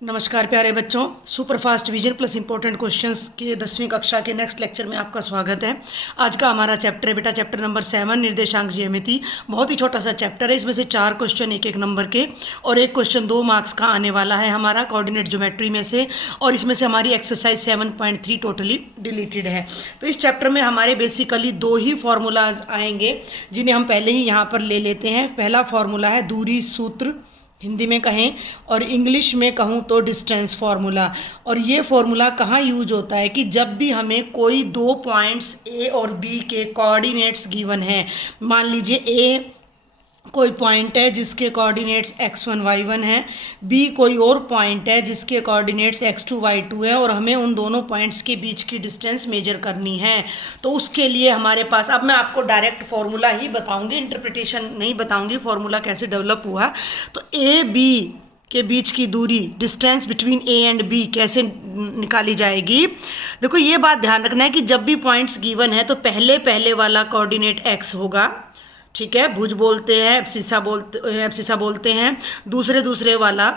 नमस्कार प्यारे बच्चों, superfast vision plus important questions के 10वीं कक्षा के नेक्स्ट लेक्चर में आपका स्वागत है। आज का हमारा चैप्टर है बेटा चैप्टर नंबर 7 निर्देशांक ज्यामिति। बहुत ही छोटा सा चैप्टर है, इसमें से 4 क्वेश्चन एक एक नंबर के और एक क्वेश्चन 2 मार्क्स का आने वाला है हमारा कोऑर्डिनेट ज्योमेट्री में से, और इसमें से हमारी एक्सरसाइज 7.3 टोटली डिलीटेड है। तो इस चैप्टर में हमारे बेसिकली 2 ही फॉर्मूलाज आएंगे जिन्हें हम पहले ही यहाँ पर ले लेते हैं। पहला फॉर्मूला है दूरी सूत्र, हिंदी में कहें और इंग्लिश में कहूँ तो डिस्टेंस फार्मूला। और ये फार्मूला कहाँ यूज होता है कि जब भी हमें कोई 2 पॉइंट्स ए और बी के कोऑर्डिनेट्स गिवन हैं, मान लीजिए ए कोई पॉइंट है जिसके कोऑर्डिनेट्स x1 y1 है, बी कोई और पॉइंट है जिसके कोऑर्डिनेट्स x2 y2 है, और हमें उन दोनों पॉइंट्स के बीच की डिस्टेंस मेजर करनी है। तो उसके लिए हमारे पास, अब मैं आपको डायरेक्ट फॉर्मूला ही बताऊंगी, इंटरप्रिटेशन नहीं बताऊंगी फॉर्मूला कैसे डेवलप हुआ। तो ए बी के बीच की दूरी, distance between A and B कैसे निकाली जाएगी। देखो ये बात ध्यान रखना है कि जब भी पॉइंट्स गिवन है तो पहले वाला कोऑर्डिनेट x होगा, ठीक है, भुज बोलते हैं, एब्सिसा बोलते हैं। दूसरे वाला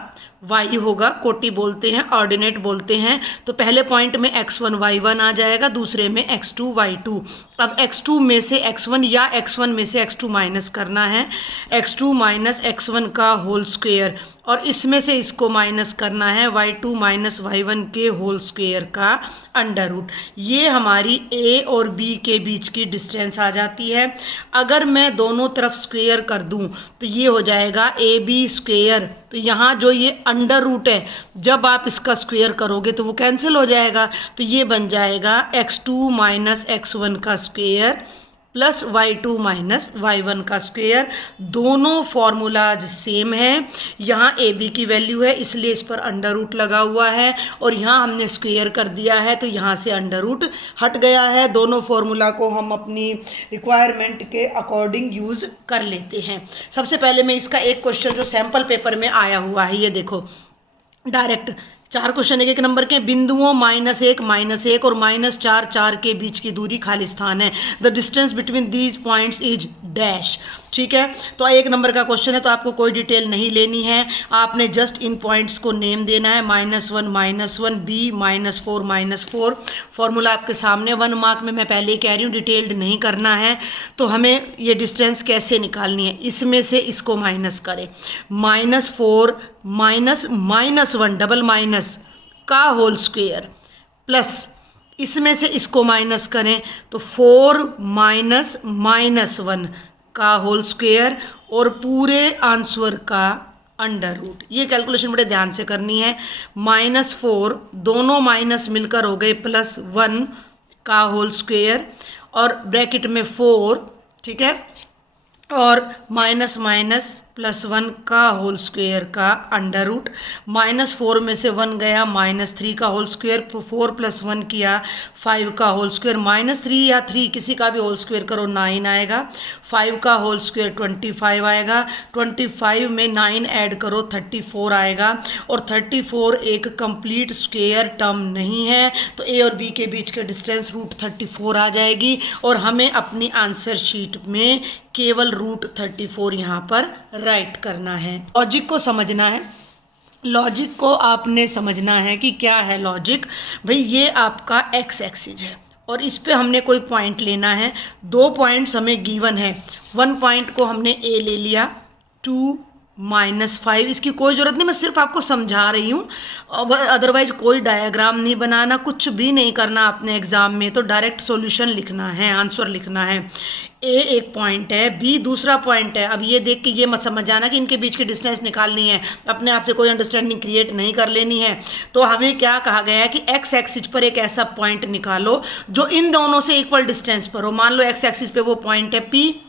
y होगा, कोटि बोलते हैं, ऑर्डिनेट बोलते हैं। तो पहले पॉइंट में x1 y1 आ जाएगा, दूसरे में x2 y2। अब x2 में से x1 या x1 में से x2 माइनस करना है, x2 माइनस x1 का होल स्क्वायर, और इसमें से इसको माइनस करना है y2 माइनस y1 के होल स्क्वायर का अंडर रूट। ये हमारी a और b के बीच की डिस्टेंस आ जाती है। अगर मैं दोनों तरफ स्क्वायर कर दूं तो ये हो जाएगा ए बी स्क्वायर। तो यहाँ जो ये अंडर रूट है, जब आप इसका स्क्वायर करोगे तो वो कैंसिल हो जाएगा। तो ये बन जाएगा x2 माइनस x1 का square plus y2 minus y1 का स्क्वायर। दोनों फॉर्मूलाज सेम हैं। यहाँ ए बी की वैल्यू है इसलिए इस पर अंडर रूट लगा हुआ है, और यहाँ हमने स्क्वायर कर दिया है तो यहाँ से अंडर रूट हट गया है। दोनों फॉर्मूला को हम अपनी रिक्वायरमेंट के अकॉर्डिंग यूज़ कर लेते हैं। सबसे पहले मैं इसका एक क्वेश्चन जो सैम्पल पेपर में आया हुआ है, ये देखो डायरेक्ट 4 क्वेश्चन एक नंबर के। बिंदुओं -1 और -4 के बीच की दूरी खाली स्थान है। The distance between these points is dash, ठीक है। तो 1 नंबर का क्वेश्चन है, तो आपको कोई डिटेल नहीं लेनी है, आपने जस्ट इन पॉइंट्स को नेम देना है। -1 बी -4 फॉर्मूला आपके सामने। 1 मार्क में मैं पहले ही कह रही हूँ डिटेल्ड नहीं करना है। तो हमें ये डिस्टेंस कैसे निकालनी है, इसमें से इसको माइनस करें। -4 -1 डबल माइनस का होल स्क्वायर प्लस इसमें से इसको माइनस करें तो 4 -1 का होल स्क्वायर और पूरे आंसर का अंडर रूट। ये कैलकुलेशन बड़े ध्यान से करनी है। -4 दोनों माइनस मिलकर हो गए +1 का होल स्क्वायर और ब्रैकेट में 4, ठीक है, और माइनस +1 का होल स्क्वायर का अंडर रूट। -4 में से 1 गया, -3 का होल स्क्वायर, 4 + 1 किया 5 का होल स्क्वायर, -3 या 3 किसी का भी होल स्क्वायर करो 9 आएगा, 5 का होल स्क्वायर 25 आएगा, 25 में 9 ऐड करो 34 आएगा, और 34 एक कंप्लीट स्क्वायर टर्म नहीं है, तो ए और बी के बीच के डिस्टेंस √34 आ जाएगी, और हमें अपनी आंसर शीट में केवल √34 यहाँ पर राइट करना है। लॉजिक को समझना है, लॉजिक को आपने समझना है कि क्या है लॉजिक। भाई ये आपका x एक्सिस है और इस पे हमने कोई पॉइंट लेना है। 2 पॉइंट्स हमें गिवन है। 1 पॉइंट को हमने a ले लिया, 2 -5, इसकी कोई ज़रूरत नहीं, मैं सिर्फ आपको समझा रही हूँ। अदरवाइज कोई डायग्राम नहीं बनाना, कुछ भी नहीं करना आपने एग्ज़ाम में, तो डायरेक्ट सॉल्यूशन लिखना है, आंसर लिखना है। ए एक पॉइंट है, बी दूसरा पॉइंट है। अब ये देख के ये मत समझ जाना कि इनके बीच की डिस्टेंस निकालनी है, अपने आप से कोई अंडरस्टैंडिंग क्रिएट नहीं कर लेनी है। तो हमें क्या कहा गया है कि एक्स एक्सिस पर एक ऐसा पॉइंट निकालो जो इन दोनों से इक्वल डिस्टेंस पर हो। मान लो एक्स एक्सिस पे वो पॉइंट है पी,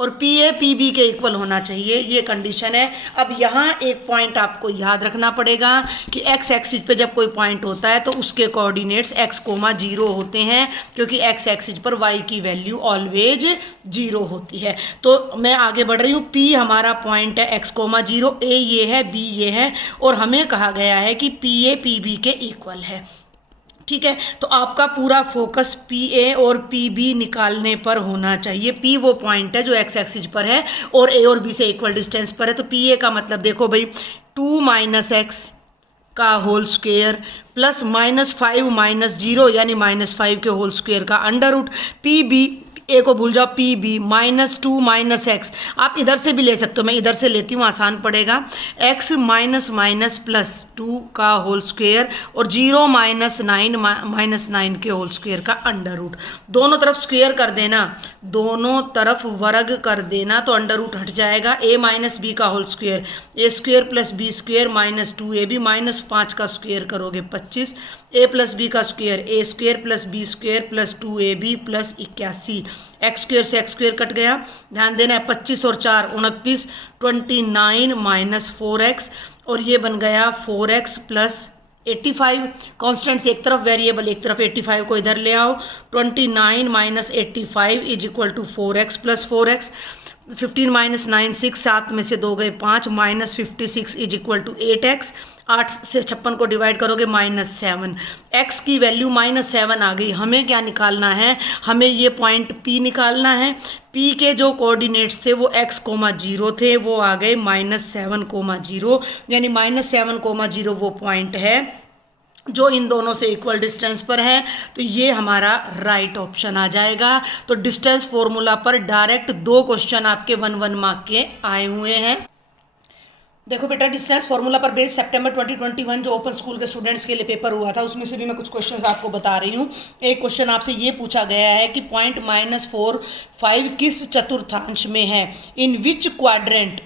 और पी ए पी बी के इक्वल होना चाहिए, ये कंडीशन है। अब यहाँ एक पॉइंट आपको याद रखना पड़ेगा कि एक्स एक्सिस पे जब कोई पॉइंट होता है तो उसके कोऑर्डिनेट्स x,0 होते हैं, क्योंकि एक्स एक्सिस पर y की वैल्यू ऑलवेज 0 होती है। तो मैं आगे बढ़ रही हूँ, P हमारा पॉइंट है x,0, A ये है, B ये है, और हमें कहा गया है कि पी ए पी बी के इक्वल है, ठीक है। तो आपका पूरा फोकस पी ए और पी बी निकालने पर होना चाहिए। पी वो पॉइंट है जो एक्स एक्सिस पर है और ए और बी से इक्वल डिस्टेंस पर है। तो पी ए का मतलब देखो भाई 2 - x का होल स्क्वायर प्लस -5 -0 यानी -5 के होल स्क्वायर का अंडर रूट, पी बी ए को भूल जाओ, पी बी -2 -x, आप इधर से भी ले सकते हो, मैं इधर से लेती हूँ आसान पड़ेगा, x माइनस प्लस 2 का होल स्क्वायर और 0 -9 के होल स्क्वायर का अंडर रूट। दोनों तरफ स्क्वायर कर देना, दोनों तरफ वर्ग कर देना तो अंडर रूट हट जाएगा। a माइनस बी का whole square, a square plus b square -2ab -5 का स्क्वायर करोगे 25, a प्लस बी का square, a square plus b square plus 2ab plus 81, x square से एक्स स्क्वायर कट गया, ध्यान देना है 25 और 4 29, 29 -4x और ये बन गया 4x प्लस 85। कॉन्स्टेंट्स एक तरफ, वेरिएबल एक तरफ, 85 को इधर ले आओ, 29 - 85 is equal to 4x plus 4x, 15 - 9 6, 7 में से 2 गए 5, -56 इज इक्वल टू 8x, 8 से 56 को डिवाइड करोगे -7, x की वैल्यू -7 आ गई। हमें क्या निकालना है, हमें ये पॉइंट P निकालना है। P के जो कोऑर्डिनेट्स थे वो x, 0 थे, वो आ गए -7, 0 यानी -7, 0 वो पॉइंट है जो इन दोनों से इक्वल डिस्टेंस पर है, तो ये हमारा राइट ऑप्शन आ जाएगा। तो डिस्टेंस फॉर्मूला पर डायरेक्ट 2 क्वेश्चन आपके 1 मार्क के आए हुए हैं। देखो बेटा, डिस्टेंस फॉर्मूला पर बेस्ड सितंबर 2021 जो ओपन स्कूल के स्टूडेंट्स के लिए पेपर हुआ था, उसमें से भी मैं कुछ क्वेश्चंस आपको बता रही हूँ। एक क्वेश्चन आपसे ये पूछा गया है कि पॉइंट -4, 5 किस चतुर्थांश में है, इन विच क्वाड्रेंट,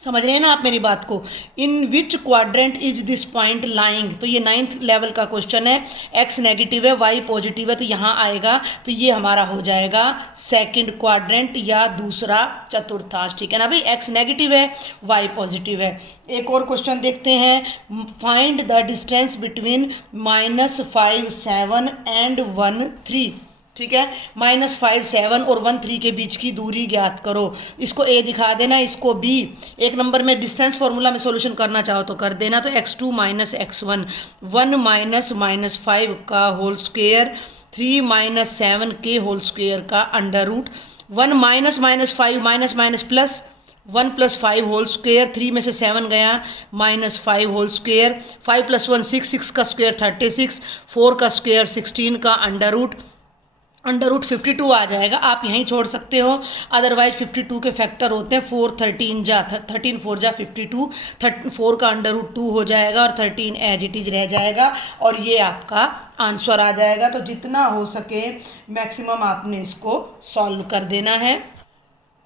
समझ रहे हैं ना आप मेरी बात को, in which quadrant is this point lying, तो ये 9th लेवल का क्वेश्चन है। x नेगेटिव है, y पॉजिटिव है, तो यहाँ आएगा, तो ये हमारा हो जाएगा सेकंड क्वाड्रेंट या दूसरा चतुर्थांश, ठीक है ना भाई, x नेगेटिव है, y पॉजिटिव है। एक और क्वेश्चन देखते हैं, find the distance between -5 7 and 1 3, ठीक है, -5 7 और 1 3 के बीच की दूरी ज्ञात करो। इसको a दिखा देना, इसको b। एक नंबर में डिस्टेंस फॉर्मूला में सॉल्यूशन करना चाहो तो कर देना, तो x2 - x1, 1 -5 का होल स्क्वायर, 3 - 7 के होल स्क्वायर का under root, 1 -5 plus 1 + 5 whole square, 3 में से 7 गया, -5 होल स्क्वायर, 5 + 1 6, 6 का स्क्वायर 36, 4 का स्क्वायर 16 का अंडर रूट 52 आ जाएगा। आप यहीं छोड़ सकते हो, अदरवाइज 52 के फैक्टर होते हैं 4 13 जा 13 4 जा 52, 4 का अंडर रूट 2 हो जाएगा और 13 एज इट इज रह जाएगा और ये आपका आंसर आ जाएगा। तो जितना हो सके मैक्सिमम आपने इसको सॉल्व कर देना है।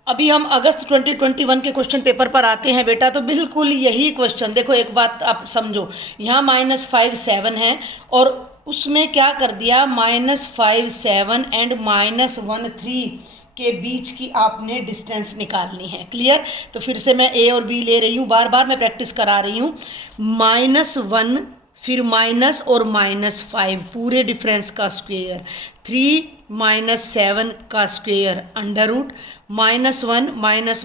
अभी हम अगस्त 2021 के क्वेश्चन पेपर पर आते हैं बेटा, तो बिल्कुल यही क्वेश्चन देखो, एक बात आप समझो, यहाँ -5 7 है और उसमें क्या कर दिया, -5 7 एंड -1 3 के बीच की आपने डिस्टेंस निकालनी है। क्लियर? तो फिर से मैं a और b ले रही हूँ, बार बार मैं प्रैक्टिस करा रही हूँ। -1 फिर माइनस और -5 पूरे डिफरेंस का स्क्वायर, 3 - 7 का square under root, -1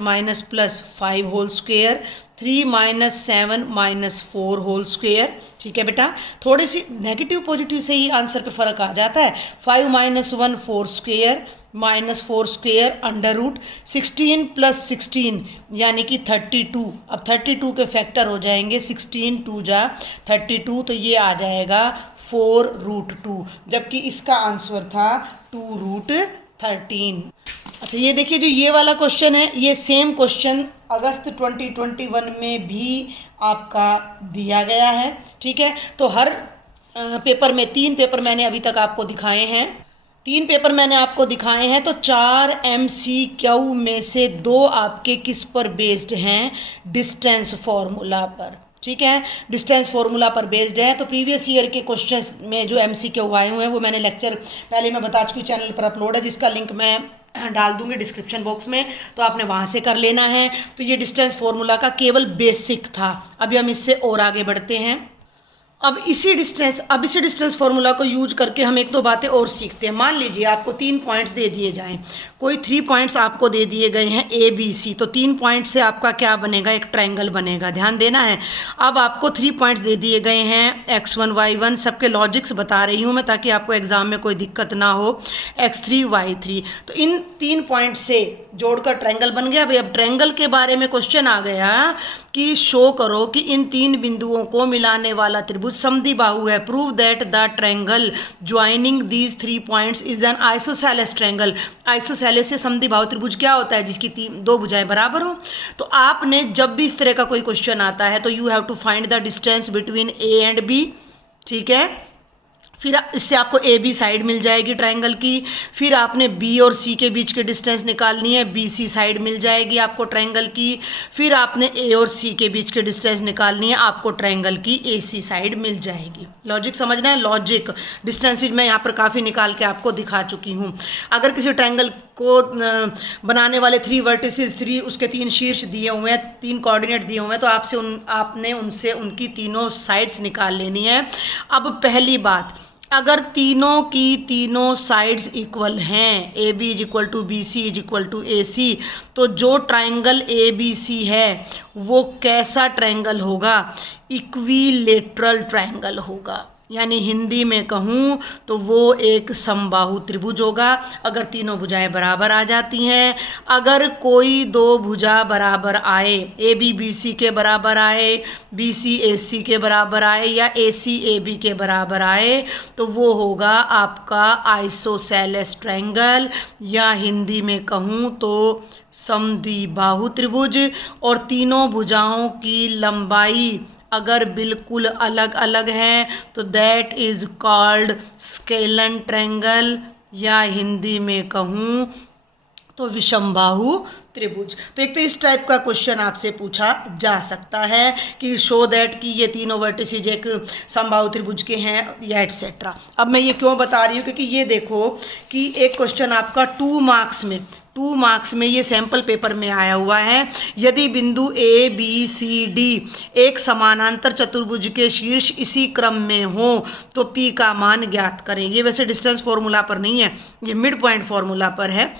minus plus 5 whole square, 3 - 7 -4 whole square. ठीक है बेटा, थोड़ी सी नेगेटिव पॉजिटिव से ही आंसर पे फर्क आ जाता है। 5 - 1 4 स्क्वायर, -4 स्क्वायर अंडर रूट, 16 + 16 यानी कि 32। अब 32 के फैक्टर हो जाएंगे, 16 2 जा 32, तो ये आ जाएगा 4√2, जबकि इसका आंसर था 2√13। अच्छा ये देखिए, जो ये वाला क्वेश्चन है, ये सेम क्वेश्चन अगस्त 2021 में भी आपका दिया गया है। ठीक है, तो हर पेपर में 3 पेपर मैंने अभी तक आपको दिखाए हैं, 3 पेपर मैंने आपको दिखाए हैं, तो 4 MCQ में से 2 आपके किस पर बेस्ड हैं, डिस्टेंस फॉर्मूला पर। ठीक है, डिस्टेंस फॉर्मूला पर बेस्ड है। तो प्रीवियस ईयर के क्वेश्चंस में जो MCQ आए हुए हैं वो मैंने लेक्चर पहले मैं बता चुकी, चैनल पर अपलोड है, जिसका लिंक मैं डाल दूंगी डिस्क्रिप्शन बॉक्स में, तो आपने वहाँ से कर लेना है। तो ये डिस्टेंस फॉर्मूला का केवल बेसिक था। अभी हम इससे और आगे बढ़ते हैं। अब इसी डिस्टेंस फॉर्मूला को यूज करके हम 1-2 बातें और सीखते हैं। मान लीजिए आपको 3 पॉइंट्स दे दिए जाएं, कोई 3 पॉइंट्स आपको दे दिए गए हैं ABC, तो 3 पॉइंट से आपका क्या बनेगा, एक ट्रायंगल बनेगा। ध्यान देना है। अब आपको 3 पॉइंट्स दे दिए गए हैं, X1 Y1, सबके लॉजिक्स बता रही हूँ मैं ताकि आपको एग्जाम में कोई दिक्कत ना हो, X3 Y3। तो इन 3 पॉइंट से जोड़कर ट्रायंगल बन गया। भाई अब ट्रायंगल के बारे में क्वेश्चन आ गया कि शो करो कि इन तीन बिंदुओं को मिलाने वाला त्रिभुज समद्विबाहु है। Prove that the triangle joining these 3 points is an isosceles triangle. Isosceles से समद्विबाहु त्रिभुज क्या होता है? जिसकी दो भुजाएं बराबर हो। तो आपने जब भी इस तरह का कोई क्वेश्चन आता है तो you have to find the distance between A and B, ठीक है। फिर इससे आपको ए बी साइड मिल जाएगी ट्रायंगल की। फिर आपने बी और सी के बीच की डिस्टेंस निकालनी है, बी सी साइड मिल जाएगी आपको ट्रायंगल की। फिर आपने ए और सी के बीच की डिस्टेंस निकालनी है, आपको ट्रायंगल की ए सी साइड मिल जाएगी। लॉजिक समझना है, लॉजिक। डिस्टेंसेज मैं यहाँ पर काफ़ी निकाल के आपको दिखा चुकी हूँ। अगर किसी ट्रायंगल को बनाने वाले 3 वर्टिसेस, 3 उसके 3 शीर्ष दिए हुए हैं, 3 कोऑर्डिनेट दिए हुए हैं, तो आपने उनसे उनकी तीनों साइड्स निकाल लेनी है। अब पहली बात, अगर तीनों की तीनों साइड्स इक्वल हैं, A B is equal to B C is equal to A C, तो जो ट्रायंगल ए बी सी है वो कैसा ट्रायंगल होगा? इक्विलेटरल ट्रायंगल होगा। यानी हिंदी में कहूँ तो वो एक समबाहु त्रिभुज होगा अगर तीनों भुजाएं बराबर आ जाती हैं। अगर कोई दो भुजा बराबर आए, ए बी बी सी के बराबर आए, बी सी ए सी के बराबर आए, या ए सी ए बी के बराबर आए, तो वो होगा आपका आइसोसेलेस ट्रायंगल, या हिंदी में कहूँ तो समद्विबाहु त्रिभुज। और तीनों भुजाओं की लंबाई अगर बिल्कुल अलग अलग है तो that is called scalene triangle, या हिंदी में कहूँ तो विषमबाहु त्रिभुज। तो एक तो इस टाइप का क्वेश्चन आपसे पूछा जा सकता है कि शो दैट कि ये तीनों वर्टिसेज एक समबाहु त्रिभुज के हैं, या एटसेट्रा। अब मैं ये क्यों बता रही हूँ, क्योंकि ये देखो कि एक क्वेश्चन आपका 2 मार्क्स में ये सैंपल पेपर में आया हुआ है। यदि बिंदु ए बी सी डी एक समानांतर चतुर्भुज के शीर्ष इसी क्रम में हो तो पी का मान ज्ञात करें। ये वैसे डिस्टेंस फॉर्मूला पर नहीं है, ये मिड पॉइंट फॉर्मूला पर है,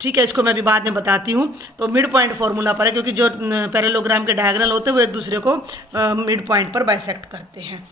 ठीक है। इसको मैं अभी बाद में बताती हूँ। तो मिड पॉइंट फॉर्मूला पर है, क्योंकि जो पैरेललोग्राम के डायगोनल होते हैं वो एक दूसरे को मिड पॉइंट पर बाइसेक्ट करते हैं।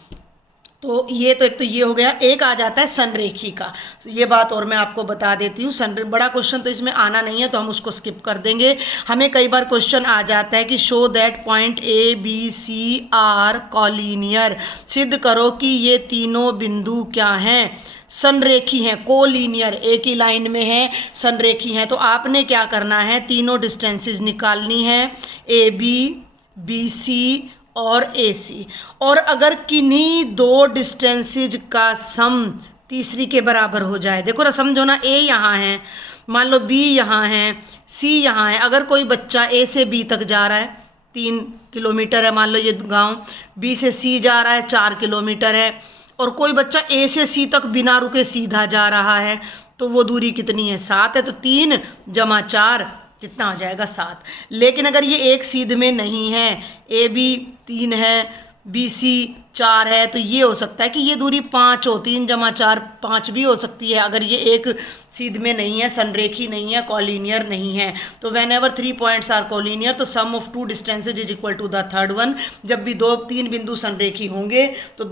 तो ये तो एक तो ये हो गया। एक आ जाता है संरेखी का, तो ये बात और मैं आपको बता देती हूँ। बड़ा क्वेश्चन तो इसमें आना नहीं है तो हम उसको स्किप कर देंगे। हमें कई बार क्वेश्चन आ जाता है कि show that point A B C are collinear, सिद्ध करो कि ये तीनों बिंदु क्या हैं? संरेखी हैं, कोलिनियर, एक ही लाइन में है, संरेखी हैं। तो आपने क्या करना है, तीनों डिस्टेंसेस निकालनी है, ए बी सी और ए सी। और अगर किन्हीं दो डिस्टेंसेज का सम तीसरी के बराबर हो जाए, देखो ना, समझो ना, ए यहाँ है, मान लो बी यहाँ है, सी यहाँ है। अगर कोई बच्चा ए से बी तक जा रहा है, 3 किलोमीटर है मान लो ये गांव, बी से सी जा रहा है 4 किलोमीटर है, और कोई बच्चा ए से सी तक बिना रुके सीधा जा रहा है, तो वो दूरी कितनी है? 7 है। तो 3 + 4 कितना हो जाएगा? 7। लेकिन अगर ये एक सीध में नहीं है, ए बी 3 है, बी सी 4 है, तो ये हो सकता है कि ये दूरी 5 हो, 3 + 4 5 भी हो सकती है। अगर ये एक सीध में नहीं है, संरेखी नहीं है, कॉलीनियर नहीं है। तो whenever 3 points are collinear तो sum of 2 distances is equal to the third one. जब भी 3 बिंदु संरेखी होंगे तो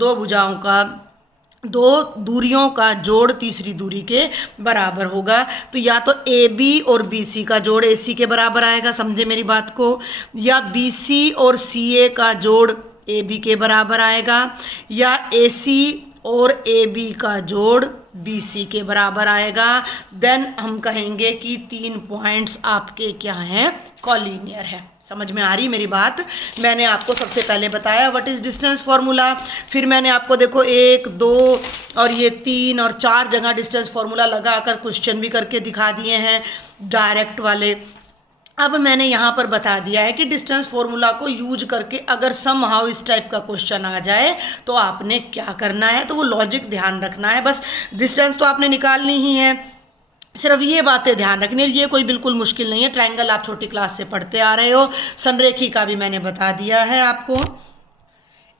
दो दूरियों का जोड़ तीसरी दूरी के बराबर होगा। तो या तो ए बी और बी सी का जोड़ ए सी के बराबर आएगा, समझे मेरी बात को, या बी सी और सी ए का जोड़ ए बी के बराबर आएगा, या ए सी और ए बी का जोड़ बी सी के बराबर आएगा। देन हम कहेंगे कि 3 पॉइंट्स आपके क्या हैं? कॉलीनियर है। समझ में आ रही मेरी बात? मैंने आपको सबसे पहले बताया व्हाट इज डिस्टेंस फार्मूला, फिर मैंने आपको देखो 1 2 और ये 3 और 4 जगह डिस्टेंस फार्मूला लगाकर क्वेश्चन भी करके दिखा दिए हैं डायरेक्ट वाले। अब मैंने यहाँ पर बता दिया है कि डिस्टेंस फार्मूला को यूज करके अगर समहाउ इस टाइप का क्वेश्चन आ जाए तो आपने क्या करना है, तो वो लॉजिक ध्यान रखना है। बस डिस्टेंस तो आपने निकालनी ही है, सिर्फ ये बातें ध्यान रखनी है। ये कोई बिल्कुल मुश्किल नहीं है, ट्रायंगल आप छोटी क्लास से पढ़ते आ रहे हो, संरेखी का भी मैंने बता दिया है आपको।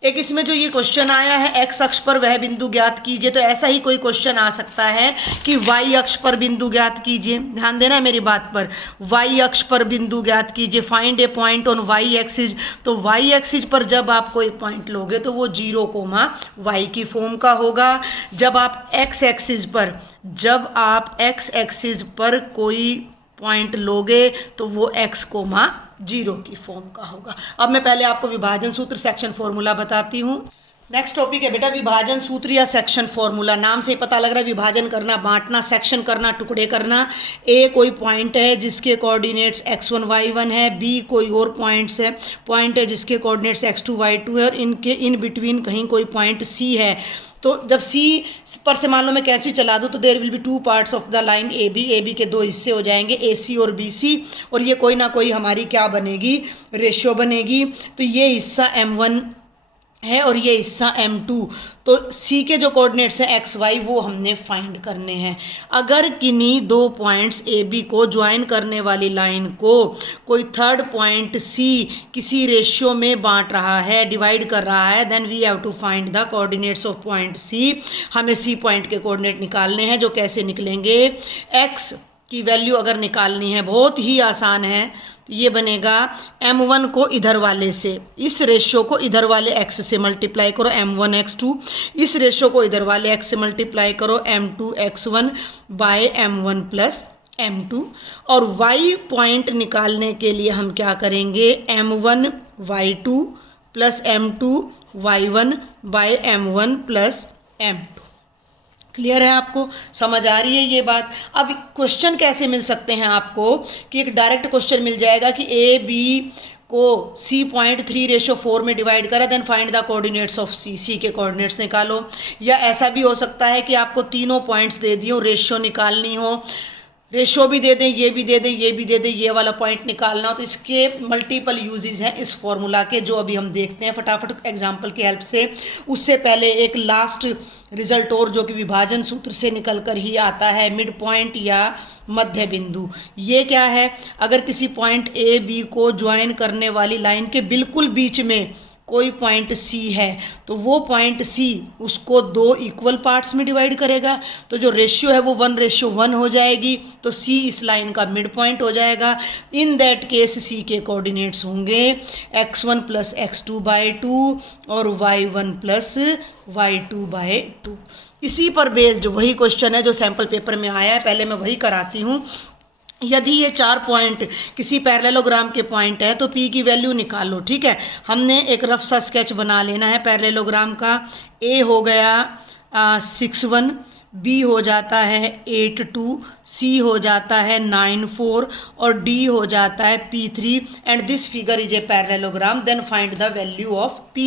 एक इसमें जो ये क्वेश्चन आया है एक्स अक्ष पर वह बिंदु ज्ञात कीजिए, तो ऐसा ही कोई क्वेश्चन आ सकता है कि वाई अक्ष पर बिंदु ज्ञात कीजिए। ध्यान देना है मेरी बात पर, वाई अक्ष पर बिंदु ज्ञात कीजिए, find a point on y axis. तो वाई एक्सिस पर जब आप कोई पॉइंट लोगे तो वो 0, y की फॉर्म का होगा। जब आप एक्स एक्सिस पर कोई पॉइंट लोगे तो वो x, जीरो की फॉर्म का होगा। अब मैं पहले आपको विभाजन सूत्र सेक्शन फॉर्मूला बताती हूँ। नेक्स्ट टॉपिक है बेटा विभाजन सूत्र या सेक्शन फॉर्मूला। नाम से ही पता लग रहा है विभाजन करना, बांटना, सेक्शन करना, टुकड़े करना। ए कोई पॉइंट है जिसके कोऑर्डिनेट्स x1 y1 है, बी कोई और पॉइंट है जिसके कोऑर्डिनेट्स x2 y2 है, और इनके इन बिटवीन कहीं कोई पॉइंट सी है। तो जब सी पर से मान लो मैं कैंची चला दूँ तो there will be two parts of the line A B के दो हिस्से हो जाएंगे, ए सी और बी सी, और ये कोई ना कोई हमारी क्या बनेगी, रेशियो बनेगी। तो ये हिस्सा m1 है और ये हिस्सा m2। तो C के जो कोऑर्डिनेट्स हैं x y वो हमने फाइंड करने हैं। अगर किन्हीं दो पॉइंट्स ए बी को ज्वाइन करने वाली लाइन को कोई थर्ड पॉइंट C किसी रेशियो में बांट रहा है, डिवाइड कर रहा है, then we have to find the coordinates of point C। हमें C पॉइंट के कोऑर्डिनेट निकालने हैं, जो कैसे निकलेंगे, x की वैल्यू अगर निकालनी है बहुत ही आसान है। ये बनेगा m1 को इधर वाले से, इस रेशियो को इधर वाले x से मल्टीप्लाई करो m1 x2, इस रेशियो को इधर वाले x से मल्टीप्लाई करो m2 x1 bye m1 plus m2। और y पॉइंट निकालने के लिए हम क्या करेंगे, m1 y2 plus m2 y1 bye m1 plus m2। Clear है, आपको समझ आ रही है ये बात। अब क्वेश्चन कैसे मिल सकते हैं आपको, कि एक डायरेक्ट क्वेश्चन मिल जाएगा कि ए बी को सी पॉइंट 3:4 में डिवाइड करा, then find the coordinates of C, C के कोऑर्डिनेट्स निकालो। या ऐसा भी हो सकता है कि आपको तीनों पॉइंट्स दे दिए, रेशियो निकालनी हो, रेशियो भी दे दें, ये भी दे दें, ये भी दे दें, ये वाला पॉइंट निकालना हो। तो इसके मल्टीपल यूजेस हैं इस फॉर्मूला के, जो अभी हम देखते हैं फटाफट एग्जांपल की हेल्प से। उससे पहले एक लास्ट रिजल्ट और, जो कि विभाजन सूत्र से निकल कर ही आता है, मिड पॉइंट या मध्य बिंदु। ये क्या है, अगर किसी पॉइंट ए बी को ज्वाइन करने वाली लाइन के बिल्कुल बीच में कोई पॉइंट सी है, तो वो पॉइंट सी उसको दो इक्वल पार्ट्स में डिवाइड करेगा, तो जो रेशियो है वो 1:1 हो जाएगी। तो सी इस लाइन का मिड पॉइंट हो जाएगा। इन दैट केस सी के कोऑर्डिनेट्स होंगे x1 प्लस x2 बाई 2 और y1 प्लस y2 बाई 2। इसी पर बेस्ड वही क्वेश्चन है जो सैम्पल पेपर में आया है, पहले मैं वही कराती हूँ। यदि ये 4 पॉइंट किसी पैरेललोग्राम के पॉइंट है तो P की वैल्यू निकालो। ठीक है, हमने एक रफ सा स्केच बना लेना है पैरेललोग्राम का। A हो गया 6:1, B हो जाता है 8:2, C हो जाता है 9:4 और D हो जाता है P3 and this figure is a parallelogram, then find the value of P।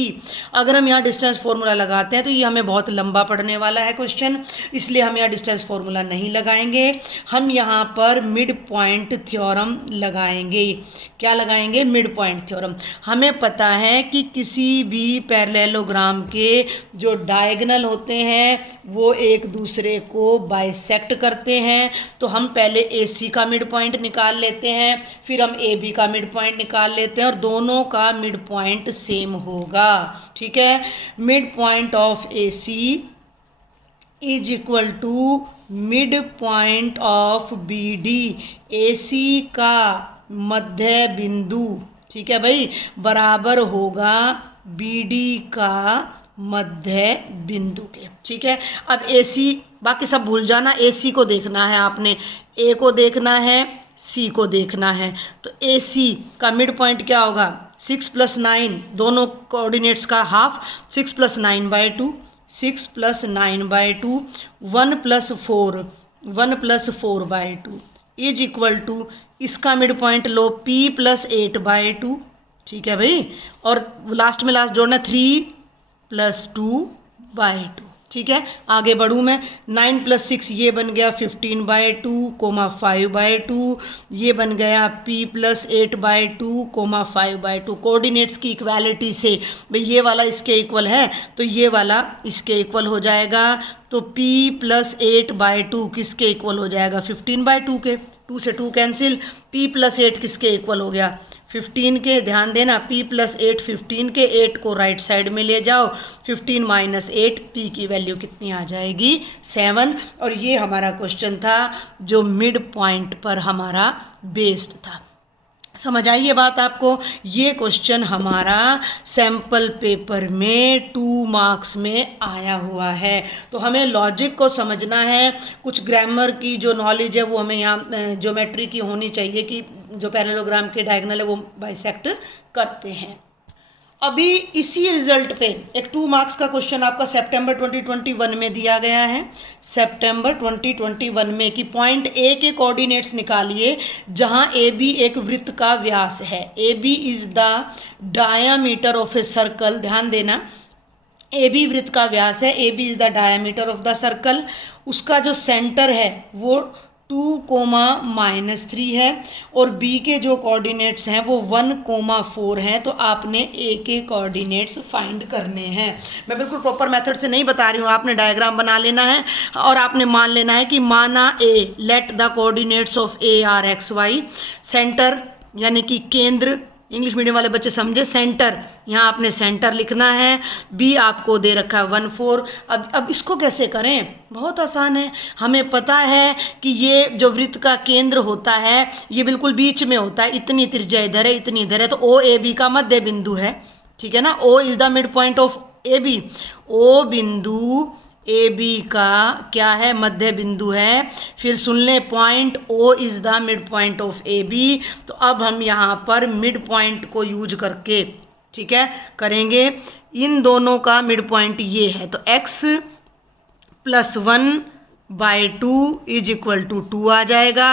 अगर हम यहाँ डिस्टेंस फॉर्मूला लगाते हैं तो ये हमें बहुत लंबा पड़ने वाला है क्वेश्चन, इसलिए हम यहाँ डिस्टेंस फॉर्मूला नहीं लगाएंगे। हम यहाँ पर मिड पॉइंट थ्योरम लगाएंगे। क्या लगाएंगे, मिड पॉइंट थ्योरम। हमें पता है कि किसी भी पैरेललोग्राम के जो डायगोनल होते हैं वो एक दूसरे को बाइसेक्ट करते हैं। तो हम पहले AC का मिड पॉइंट निकाल लेते हैं, फिर हम AB का मिड पॉइंट निकाल लेते हैं, और दोनों का मिड पॉइंट सेम होगा। ठीक है, mid point of AC is equal to mid point of BD, AC का मध्य बिंदु, ठीक है भाई, बराबर होगा BD का मध्य बिंदु के। ठीक है, अब AC बाकी सब भूल जाना, AC को देखना है आपने, A को देखना है, C को देखना है। तो AC का मिड पॉइंट क्या होगा, 6 + 9, दोनों कोऑर्डिनेट्स का हाफ, 6 + 9/2, 6 + 9/2, 1 + 4, 1 + 4/2 इज इक्वल टू, इसका मिड पॉइंट लो P + 8/2। ठीक है भाई, और लास्ट में लास्ट जोड़ना 3 + 2/2। ठीक है, आगे बढ़ूँ मैं, 9 + 6 ये बन गया 15/2, 5/2, ये बन गया P + 8/2, 5/2। कोऑर्डिनेट्स की इक्वालिटी से भाई ये वाला इसके इक्वल है तो ये वाला इसके इक्वल हो जाएगा। तो P + 8/2 किसके इक्वल हो जाएगा, 15/2 के, 2 से 2 कैंसिल, P + 8 किसके इक्वल हो गया, 15 के। ध्यान देना, P + 8 15 के, 8 को राइट साइड में ले जाओ, 15 - 8, P की वैल्यू कितनी आ जाएगी, 7। और ये हमारा क्वेश्चन था जो मिड पॉइंट पर हमारा बेस्ड था। समझ आई ये बात आपको। ये क्वेश्चन हमारा सैम्पल पेपर में 2 मार्क्स में आया हुआ है। तो हमें लॉजिक को समझना है, कुछ ग्रामर की जो नॉलेज है वो हमें यहाँ ज्योमेट्री की होनी चाहिए कि जो पैरेललोग्राम के डायगोनल है वो बाइसेक्ट करते हैं। अभी इसी रिजल्ट पे एक 2 मार्क्स का क्वेश्चन आपका सितंबर 2021 में दिया गया है। सितंबर 2021 में कि पॉइंट ए के कोऑर्डिनेट्स निकालिए जहां ए बी एक वृत्त का व्यास है। A B is the diameter of a circle, ध्यान देना, ए बी वृत्त का व्यास है, A B is the diameter of the circle. उसका जो सेंटर है वो 2,-3 है और बी के जो कोऑर्डिनेट्स हैं वो 1,4 हैं। तो आपने ए के कोऑर्डिनेट्स फाइंड करने हैं। मैं बिल्कुल प्रॉपर मेथड से नहीं बता रही हूँ, आपने डायग्राम बना लेना है और आपने मान लेना है कि माना A, let the coordinates of A are X Y, centre यानी कि केंद्र, इंग्लिश मीडियम वाले बच्चे समझे, सेंटर, यहाँ आपने सेंटर लिखना है। बी आपको दे रखा है 1,4। अब इसको कैसे करें, बहुत आसान है। हमें पता है कि ये जो वृत्त का केंद्र होता है ये बिल्कुल बीच में होता है, इतनी त्रिज्या इधर है, इतनी इधर है, तो ओ ए बी का मध्य बिंदु है, ठीक है ना। O is the mid point of A B, O बिंदु ए बी का क्या है, मध्य बिंदु है। फिर सुन ले, point O is the mid point of A B. तो अब हम यहाँ पर मिड पॉइंट को यूज करके, ठीक है, करेंगे। इन दोनों का मिड पॉइंट ये है, तो x + 1/2 इज इक्वल टू 2 आ जाएगा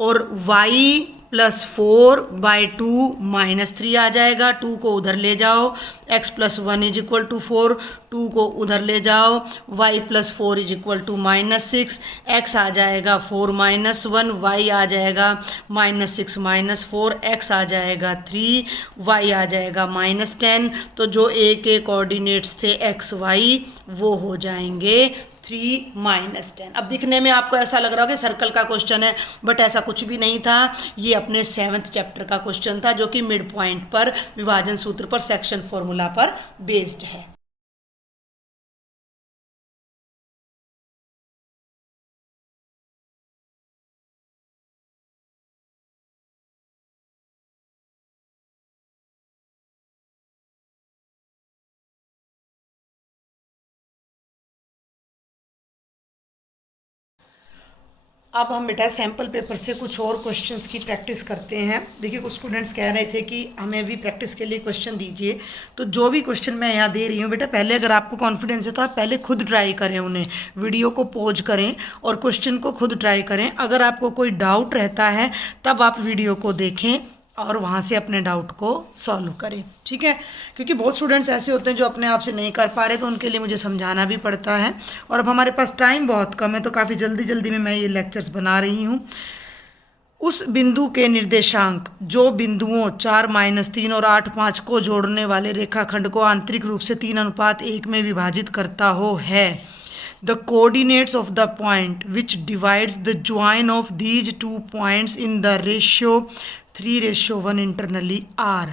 और y + 4/2 -3 आ जाएगा। 2 को उधर ले जाओ, x + 1 इज इक्वल टू 4, 2 को उधर ले जाओ, y + 4 is equal to -6, x आ जाएगा 4 - 1, y आ जाएगा -6 - 4, x आ जाएगा 3, y आ जाएगा -10। तो जो a के कोऑर्डिनेट्स थे x y वो हो जाएंगे 3 - 10। अब दिखने में आपको ऐसा लग रहा होगा कि सर्कल का क्वेश्चन है, बट ऐसा कुछ भी नहीं था। ये अपने 7th चैप्टर का क्वेश्चन था जो कि मिड पॉइंट पर, विभाजन सूत्र पर, सेक्शन फॉर्मूला पर बेस्ड है। अब हम बेटा सैम्पल पेपर से कुछ और क्वेश्चंस की प्रैक्टिस करते हैं। देखिए कुछ स्टूडेंट्स कह रहे थे कि हमें भी प्रैक्टिस के लिए क्वेश्चन दीजिए, तो जो भी क्वेश्चन मैं यहाँ दे रही हूँ बेटा, पहले अगर आपको कॉन्फिडेंस है तो आप पहले खुद ट्राई करें उन्हें, वीडियो को पॉज करें और क्वेश्चन को खुद ट्राई करें। अगर आपको कोई डाउट रहता है तब आप वीडियो को देखें और वहाँ से अपने डाउट को सॉल्व करें, ठीक है। क्योंकि बहुत स्टूडेंट्स ऐसे होते हैं जो अपने आप से नहीं कर पा रहे, तो उनके लिए मुझे समझाना भी पड़ता है। और अब हमारे पास टाइम बहुत कम है, तो काफ़ी जल्दी जल्दी में मैं ये लेक्चर्स बना रही हूँ। उस बिंदु के निर्देशांक जो बिंदुओं 4 - 3 और 8 5 को जोड़ने वाले रेखाखंड को आंतरिक रूप से 3:1 में विभाजित करता हो है। The coordinates of the point which divides the join of these 2 points in the ratio 3:1 internally are।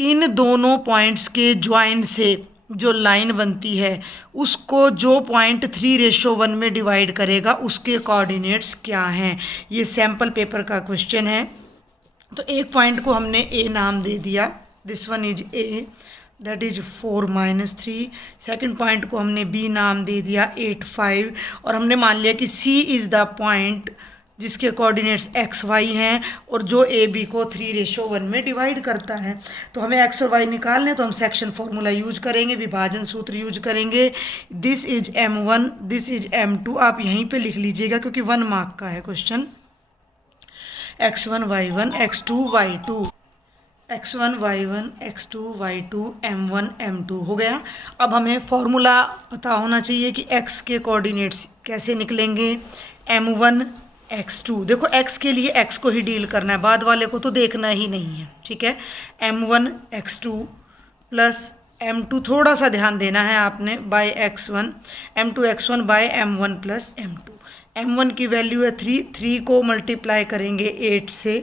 इन दोनों पॉइंट्स के ज्वाइन से जो लाइन बनती है उसको जो पॉइंट 3:1 में डिवाइड करेगा उसके कोऑर्डिनेट्स क्या हैं। ये सैम्पल पेपर का क्वेश्चन है। तो एक पॉइंट को हमने ए नाम दे दिया, this one is a, that is 4 - 3। Second point को हमने बी नाम दे दिया 8 5, और हमने मान लिया कि सी इज़ द पॉइंट जिसके कोऑर्डिनेट्स एक्स वाई हैं और जो ए बी को 3:1 में डिवाइड करता है। तो हमें एक्स और वाई निकालने, तो हम सेक्शन फॉर्मूला यूज करेंगे, विभाजन सूत्र यूज करेंगे। This is M1, this is M2। आप यहीं पे लिख लीजिएगा क्योंकि 1 मार्क का है question. X1 Y1 X2 Y2, X1 Y1 X2 Y2 M1 M2 हो गया। अब हमें फॉर्मूला पता होना चाहिए कि x के कोऑर्डिनेट्स कैसे निकलेंगे। M1 X2, देखो x के लिए x को ही डील करना है, बाद वाले को तो देखना ही नहीं है, ठीक है। M1 X2 प्लस M2, थोड़ा सा ध्यान देना है आपने, bye X1, M2 X1 bye M1 plus M2। M1 की वैल्यू है 3, 3 को मल्टीप्लाई करेंगे 8 से,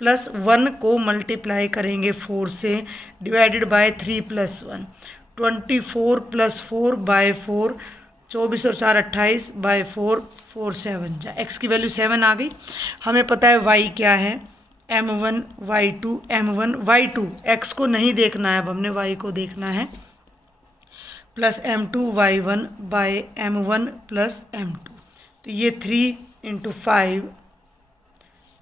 प्लस 1 को मल्टीप्लाई करेंगे 4 से, डिवाइडेड बाय 3 + 1, 24 + 4 बाय 4, 24 और 4 28 बाय 4, 4 7 जा, x की वैल्यू 7 आ गई। हमें पता है y क्या है, M1 Y2 M1 Y2, x को नहीं देखना है, अब हमने y को देखना है, plus M2 Y1 bye M1 plus M2। तो ये 3 × 5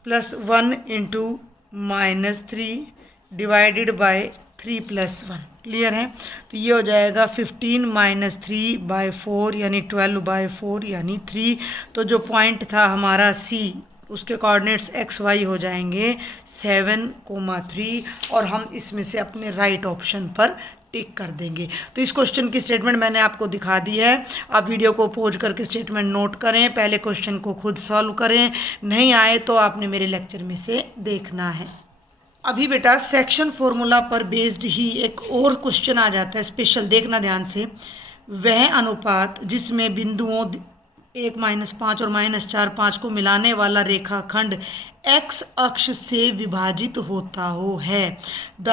प्लस 1 × -3 डिवाइडेड बाय 3 + 1। क्लियर है? तो ये हो जाएगा 15 - 3/4 यानी 12/4 यानी 3। तो जो पॉइंट था हमारा सी, उसके कोऑर्डिनेट्स एक्स वाई हो जाएंगे 7, 3 और हम इसमें से अपने राइट ऑप्शन पर टिक कर देंगे। तो इस क्वेश्चन की स्टेटमेंट मैंने आपको दिखा दी है। आप वीडियो को पॉज करके स्टेटमेंट नोट करें, पहले क्वेश्चन को खुद सॉल्व करें, नहीं आए तो आपने मेरे लेक्चर में से देखना है। अभी बेटा सेक्शन फॉर्मूला पर बेस्ड ही एक और क्वेश्चन आ जाता है स्पेशल, देखना ध्यान से। वह अनुपात जिसमें बिंदुओं 1, -5 और -4, 5 को मिलाने वाला रेखाखंड एक्स अक्ष से विभाजित होता हो है द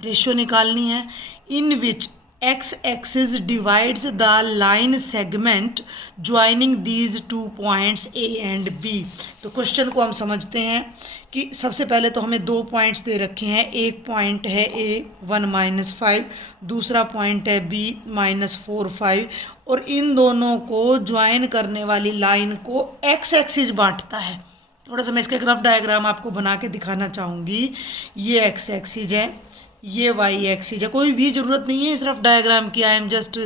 रेशियो निकालनी है in which x axis divides the line segment joining these 2 points A and B. तो क्वेश्चन को हम समझते हैं कि सबसे पहले तो हमें 2 पॉइंट्स दे रखे हैं। एक पॉइंट है ए 1 - 5, दूसरा पॉइंट है बी -4 5, और इन दोनों को ज्वाइन करने वाली लाइन को एक्स एक्सिस बांटता है। थोड़ा सा मैं इसका एक रफ डायग्राम आपको बना के दिखाना चाहूँगी। ये एक्स एक्सिस है, ये वाई एक्सिस है। कोई भी ज़रूरत नहीं है इस रफ डायग्राम की, I am just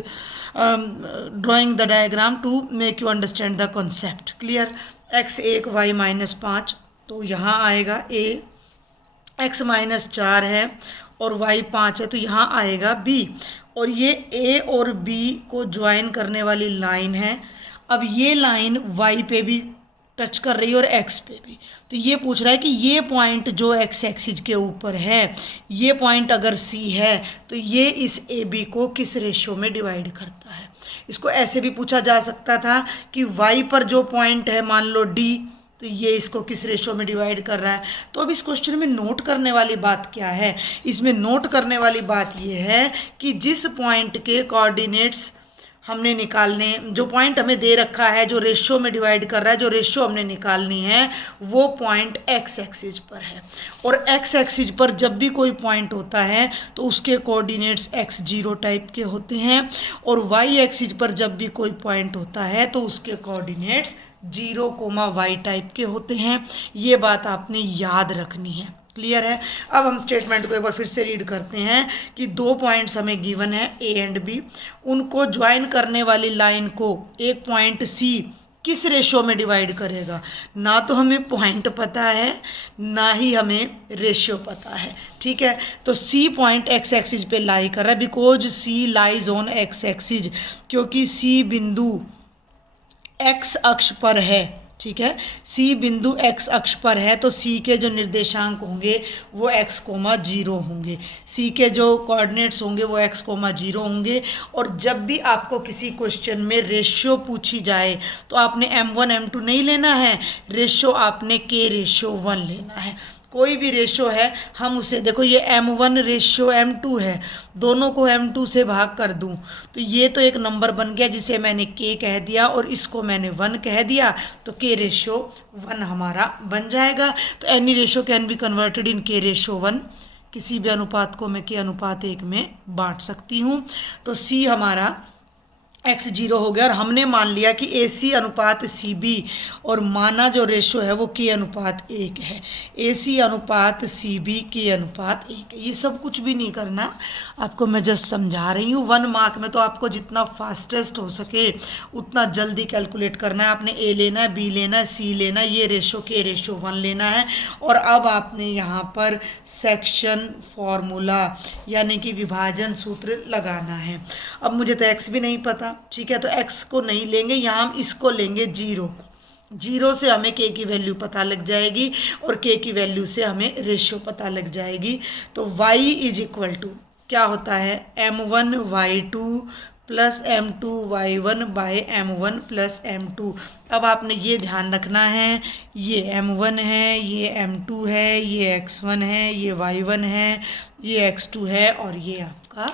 drawing the diagram to make you understand the concept. Clear? x1 y -5, तो यहाँ आएगा a, x -4 है और y 5 है तो यहाँ आएगा b, और ये a और b को ज्वाइन करने वाली लाइन है। अब ये लाइन y पे भी टच कर रही है और x पे भी। तो ये पूछ रहा है कि ये पॉइंट जो x एक्सिस के ऊपर है, ये पॉइंट अगर c है तो ये इस AB को किस रेशियो में डिवाइड करता है। इसको ऐसे भी पूछा जा सकता था कि y पर जो पॉइंट है मान लो D, तो ये इसको किस रेशियो में डिवाइड कर रहा है। तो अब इस क्वेश्चन में नोट करने वाली बात क्या है? इसमें नोट करने वाली बात ये है कि जिस पॉइंट के कोऑर्डिनेट्स हमने निकालने, जो पॉइंट हमें दे रखा है जो रेशियो में डिवाइड कर रहा है, जो रेशियो हमने निकालनी है वो पॉइंट एक्स एक्सिस पर है। और एक्स एक्सिस पर जब भी कोई पॉइंट होता है तो उसके कोऑर्डिनेट्स x0 टाइप के होते हैं, और वाई एक्सिस पर जब भी कोई पॉइंट होता है तो उसके कोऑर्डिनेट्स 0, y टाइप के होते हैं। ये बात आपने याद रखनी है। क्लियर है? अब हम स्टेटमेंट को एक बार फिर से रीड करते हैं कि 2 पॉइंट्स हमें गिवन है ए एंड बी, उनको ज्वाइन करने वाली लाइन को एक पॉइंट सी किस रेशियो में डिवाइड करेगा। ना तो हमें पॉइंट पता है, ना ही हमें रेशियो पता है। ठीक है? तो सी पॉइंट एक्स एक्सिस पे लाई कर रहा है, because C lies on x axis, क्योंकि सी बिंदु एक्स अक्ष पर है। ठीक है? सी बिंदु x अक्ष पर है तो c के जो निर्देशांक होंगे वो x, 0 होंगे। c के जो कोऑर्डिनेट्स होंगे वो x, 0 होंगे। और जब भी आपको किसी क्वेश्चन में रेशियो पूछी जाए तो आपने m1 m2 नहीं लेना है, रेशियो आपने k/1 लेना है। कोई भी रेशियो है हम उसे, देखो ये m1/m2 है, दोनों को m2 से भाग कर दूं तो ये तो एक नंबर बन गया जिसे मैंने k कह दिया और इसको मैंने 1 कह दिया, तो k/1 हमारा बन जाएगा। तो any ratio can be converted in k/1। किसी भी अनुपात को मैं k/1 में बांट सकती हूँ। तो c हमारा x0 हो गया, और हमने मान लिया कि AC अनुपात CB, और माना जो रेशियो है वो k/1 है। AC अनुपात CB k/1 है। ये सब कुछ भी नहीं करना, आपको मैं जस्ट समझा रही हूँ। 1 मार्क में तो आपको जितना फास्टेस्ट हो सके उतना जल्दी कैलकुलेट करना है। आपने A लेना है, B लेना है, C लेना है, ये रेशियो k/1 लेना है। और अब आपने यहाँ पर सेक्शन फॉर्मूला यानी कि विभाजन सूत्र लगाना है। अब मुझे तो x भी नहीं पता, ठीक है, तो x को नहीं लेंगे, यहाँ हम इसको लेंगे 0 को। 0 से हमें k की वैल्यू पता लग जाएगी और k की वैल्यू से हमें रेशियो पता लग जाएगी। तो y इज इक्वल टू क्या होता है, m1y2 plus m2y1 bye m1 plus m2। अब आपने ये ध्यान रखना है, ये m1 है, ये m2 है, ये x1 है, ये y1 है, ये x2 है और ये आपका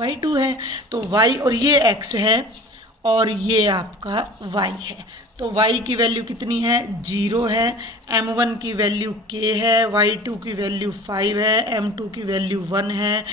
y2 है। तो y और ये x है और ये आपका y है। तो y की वैल्यू कितनी है, 0 है। m1 की वैल्यू k है, y2 की वैल्यू 5 है, m2 की वैल्यू 1 है,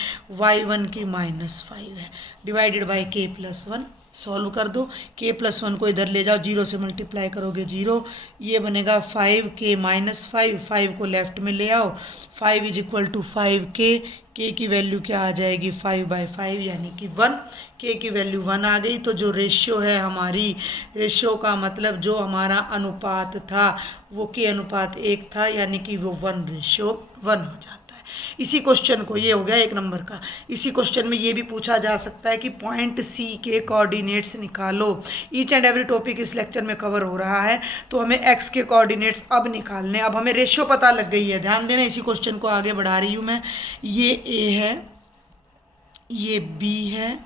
y1 की -5 है, डिवाइडेड बाय k+1। सॉल्व कर दो। k प्लस 1 को इधर ले जाओ, 0 से मल्टीप्लाई करोगे 0, ये बनेगा 5k माइनस 5 को लेफ्ट में ले आओ, 5 is equal to 5k, k की वैल्यू क्या आ जाएगी 5/5 यानी कि 1, k की वैल्यू 1 आ गई। तो जो रेशियो है हमारी, रेशियो का मतलब जो हमारा अनुपात था वो k अनुपात 1 था, यानी कि वो 1:1 हो जाता है। इसी क्वेश्चन को, ये हो गया 1 नंबर का। इसी क्वेश्चन में ये भी पूछा जा सकता है कि पॉइंट सी के कोऑर्डिनेट्स निकालो। ईच एंड एवरी टॉपिक इस लेक्चर में कवर हो रहा है, तो हमें एक्स के कोऑर्डिनेट्स अब निकालने। अब हमें रेशियो पता लग गई है, ध्यान देना। इसी क्वेश्चन को आगे बढ़ा रही हूँ मैं। ये ए है, ये बी है,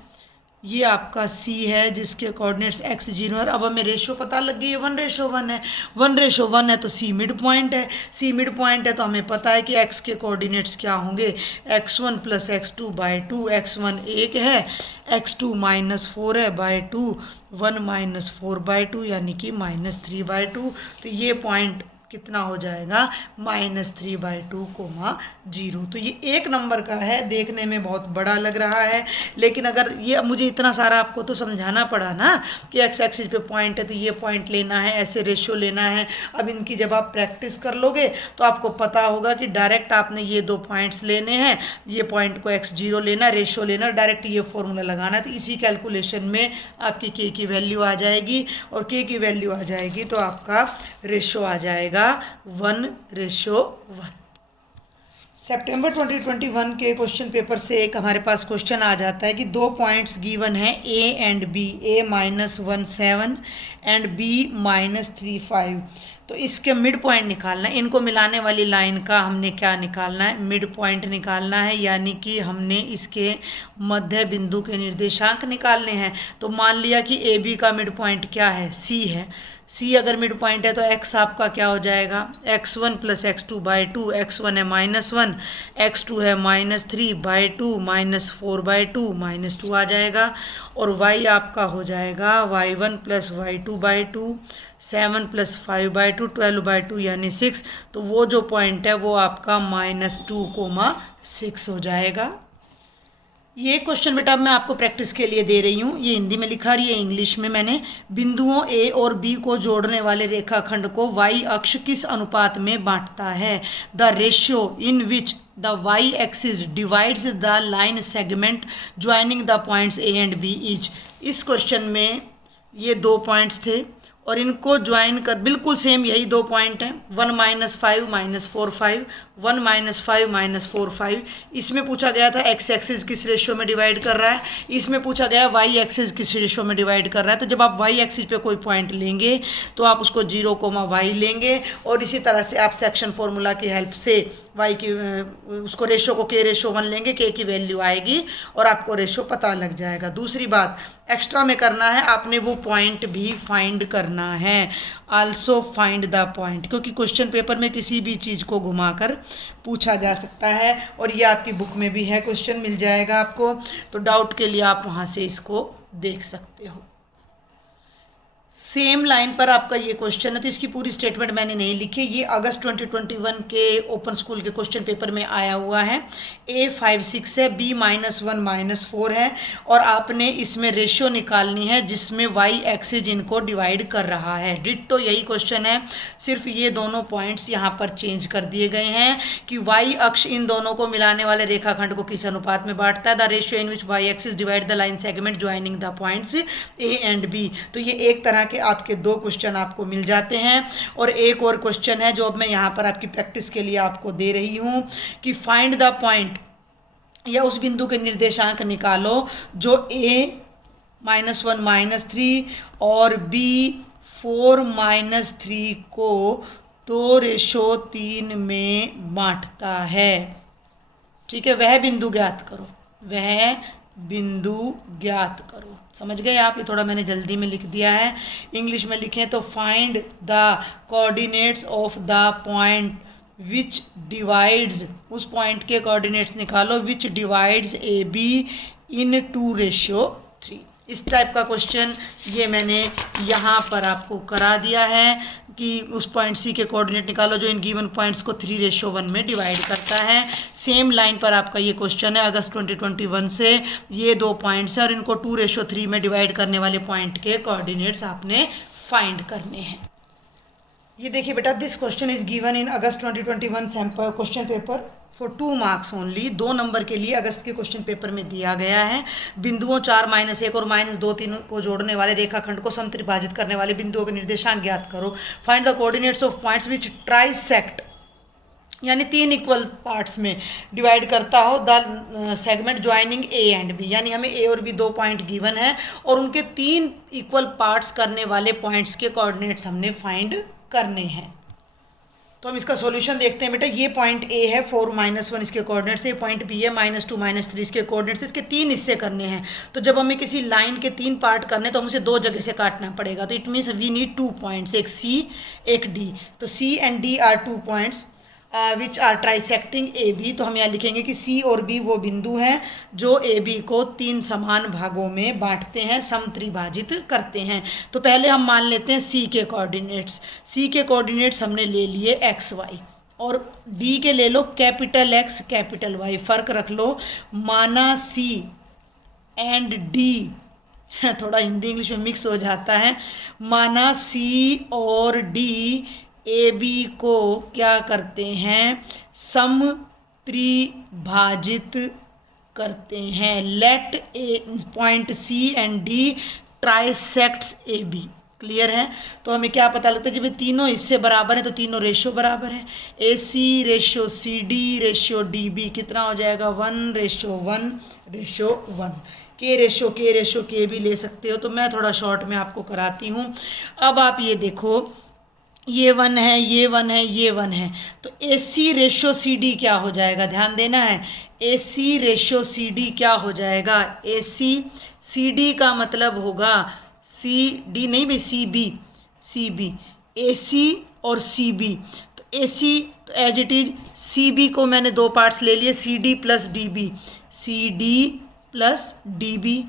ये आपका सी है जिसके कोऑर्डिनेट्स x0 है। अब हमें रेशियो पता लग गई है, 1:1 है। 1:1 है तो सी मिड पॉइंट है, सी मिड पॉइंट है तो हमें पता है कि x के कोऑर्डिनेट्स क्या होंगे, x1 + x2/2। x1 1 है, x2 -4 है बाय 2, 1 - 4/2 यानी कि -3/2। तो ये पॉइंट कितना हो जाएगा, -3/2, 0। तो ये 1 नंबर का है, देखने में बहुत बड़ा लग रहा है, लेकिन अगर ये मुझे इतना सारा आपको तो समझाना पड़ा ना कि एक्स एक्सिस पे पॉइंट है तो ये पॉइंट लेना है, ऐसे रेशियो लेना है। अब इनकी जब आप प्रैक्टिस कर लोगे तो आपको पता होगा कि डायरेक्ट आपने ये 2 पॉइंट्स लेने हैं, ये पॉइंट को x0 लेना, रेशियो लेना, डायरेक्ट ये फॉर्मूला लगाना है। तो इसी कैलकुलेशन में आपकी k की वैल्यू आ जाएगी, और k की वैल्यू आ जाएगी तो आपका रेशियो आ जाएगा 1:1। सितंबर 2021 के क्वेश्चन पेपर से एक हमारे पास क्वेश्चन आ जाता है कि 2 पॉइंट्स गिवन है a and b, a -17 and b -35। तो इसके मिड पॉइंट निकालना है। इनको मिलाने वाली लाइन का हमने क्या निकालना है, मिड पॉइंट निकालना है, यानी कि हमने इसके मध्य बिंदु के निर्देशांक निकालने हैं। तो मान लिया कि ए बी का मिड पॉइंट क्या है, सी है। सी अगर मिड पॉइंट है तो x आपका क्या हो जाएगा, x1 + x2/2। x1 है -1, x2 है -3/2, -4/2, -2 आ जाएगा। और y आपका हो जाएगा y1 + y2/2, 7 + 5/2, 12/2 यानी 6। तो वो जो पॉइंट है वो आपका -2,6 हो जाएगा। ये क्वेश्चन बेटा मैं आपको प्रैक्टिस के लिए दे रही हूँ, ये हिंदी में लिखा रही है, इंग्लिश में मैंने। बिंदुओं ए और बी को जोड़ने वाले रेखाखंड को वाई अक्ष किस अनुपात में बांटता है। The ratio in which the y axis divides the line segment joining the points A and B each. इस क्वेश्चन में ये 2 पॉइंट्स थे और इनको ज्वाइन कर, बिल्कुल सेम यही 2 पॉइंट हैं, 1 - 5 - 4 5, 1 - 5 - 4 5। इसमें पूछा गया था एक्स एक्सिस किस रेशियो में डिवाइड कर रहा है, इसमें पूछा गया वाई एक्सिस किस रेशियो में डिवाइड कर रहा है। तो जब आप वाई एक्सिस पे कोई पॉइंट लेंगे तो आप उसको 0, y लेंगे, और इसी तरह से आप सेक्शन फॉर्मूला की हेल्प से वाई की उसको रेशियो को k:1 लेंगे, k की वैल्यू आएगी और आपको रेशियो पता लग जाएगा। दूसरी बात एक्स्ट्रा में करना है, आपने वो पॉइंट भी फाइंड करना है, आल्सो फाइंड द पॉइंट, क्योंकि क्वेश्चन पेपर में किसी भी चीज़ को घुमाकर पूछा जा सकता है। और ये आपकी बुक में भी है, क्वेश्चन मिल जाएगा आपको, तो डाउट के लिए आप वहाँ से इसको देख सकते हो। सेम लाइन पर आपका ये क्वेश्चन है, तो इसकी पूरी स्टेटमेंट मैंने नहीं लिखी। ये अगस्त 2021 के ओपन स्कूल के क्वेश्चन पेपर में आया हुआ है। A 5 6 है, B -1 -4 है, और आपने इसमें रेशियो निकालनी है जिसमें y एक्सिस इनको डिवाइड कर रहा है। डिट्टो यही क्वेश्चन है, सिर्फ ये दोनों पॉइंट्स यहाँ पर चेंज कर दिए गए हैं कि y अक्ष इन दोनों को मिलाने वाले रेखाखंड को किस अनुपात में बांटता है। The ratio in which y axis divide the line segment joining the points A and B। तो ये एक तरह के आपके 2 क्वेश्चन आपको मिल जाते हैं। और एक और क्वेश्चन है जो अब मैं यहाँ पर आपकी प्रैक्टिस के लिए आपको दे रही हूँ कि फाइंड द पॉइंट, या उस बिंदु के निर्देशांक निकालो जो A -1 -3 और B 4 -3 को 2:3 में बांटता है। ठीक है, वह बिंदु ज्ञात करो, वह बिंदु ज्ञात करो। समझ गए आप, ये थोड़ा मैंने जल्दी में लिख दिया है। इंग्लिश में लिखें तो find the coordinates of the point which divides, उस पॉइंट के कोऑर्डिनेट्स निकालो विच डिवाइड्स ए बी इन 2:3। इस टाइप का क्वेश्चन ये मैंने यहाँ पर आपको करा दिया है कि उस पॉइंट सी के कोऑर्डिनेट निकालो जो इन गिवन पॉइंट्स को 3:1 में डिवाइड करता है। सेम लाइन पर आपका ये क्वेश्चन है अगस्त 2021 से। ये 2 पॉइंट्स हैं और इनको 2:3 में डिवाइड करने वाले पॉइंट के कोऑर्डिनेट्स आपने फाइंड करने हैं। ये देखिए बेटा, this question is given in August 2021 sample question paper for 2 marks only. 2 number के लिए अगस्त के क्वेश्चन पेपर में दिया गया है। बिंदुओं 4, -1 और -2, 3 को जोड़ने वाले रेखाखंड को समत्रिभाजित करने वाले बिंदुओं के निर्देशांक ज्ञात करो। Find the coordinates of points which trisect, यानी 3 इक्वल पार्ट्स में डिवाइड करता हो the segment joining A and B. यानी हमें ए और बी 2 पॉइंट गिवन है और उनके 3 इक्वल पार्ट्स करने वाले पॉइंट्स के कोऑर्डिनेट्स हमने फाइंड करने हैं। तो हम इसका सॉल्यूशन देखते हैं बेटा। ये पॉइंट ए है 4, -1 इसके कोऑर्डिनेट्स, ये पॉइंट बी है -2, -3 इसके कोऑर्डिनेट्स। इसके 3 हिस्से करने हैं। तो जब हमें किसी लाइन के 3 पार्ट करने तो हम उसे 2 जगह से काटना पड़ेगा। तो it means we need 2 points, एक सी एक डी। तो C and D are 2 points which are trisecting A B. तो हम यहाँ लिखेंगे कि सी और बी वो बिंदु हैं जो ए बी को 3 समान भागों में बांटते हैं, समत्रिभाजित करते हैं। तो पहले हम मान लेते हैं सी के कोऑर्डिनेट्स। सी के कोऑर्डिनेट्स हमने ले लिए एक्स वाई और डी के ले लो कैपिटल एक्स कैपिटल वाई। फ़र्क रख लो, माना सी एंड डी थोड़ा हिंदी इंग्लिश में मिक्स हो जाता है। माना सी और डी ए बी को क्या करते हैं, समत्रिभाजित करते हैं। Let a point C and D trisects A B. Clear है? तो हमें क्या पता लगता है, जब ये तीनों हिस्से बराबर हैं तो तीनों रेशियो बराबर है। A C ratio C D ratio D B कितना हो जाएगा, 1:1:1। के रेशियो के भी ले सकते हो, तो मैं थोड़ा शॉर्ट में आपको कराती हूँ। अब आप ये देखो, ये 1 है, ये 1 है, ये 1 है, तो A C ratio C D क्या हो जाएगा, ध्यान देना है। A C ratio C D क्या हो जाएगा, ए सी सी डी का मतलब होगा सी डी नहीं भाई, सी बी ए सी और सी बी। तो ए सी तो as it is, C B को मैंने 2 पार्ट्स ले लिए, C D plus D B, C D plus D B.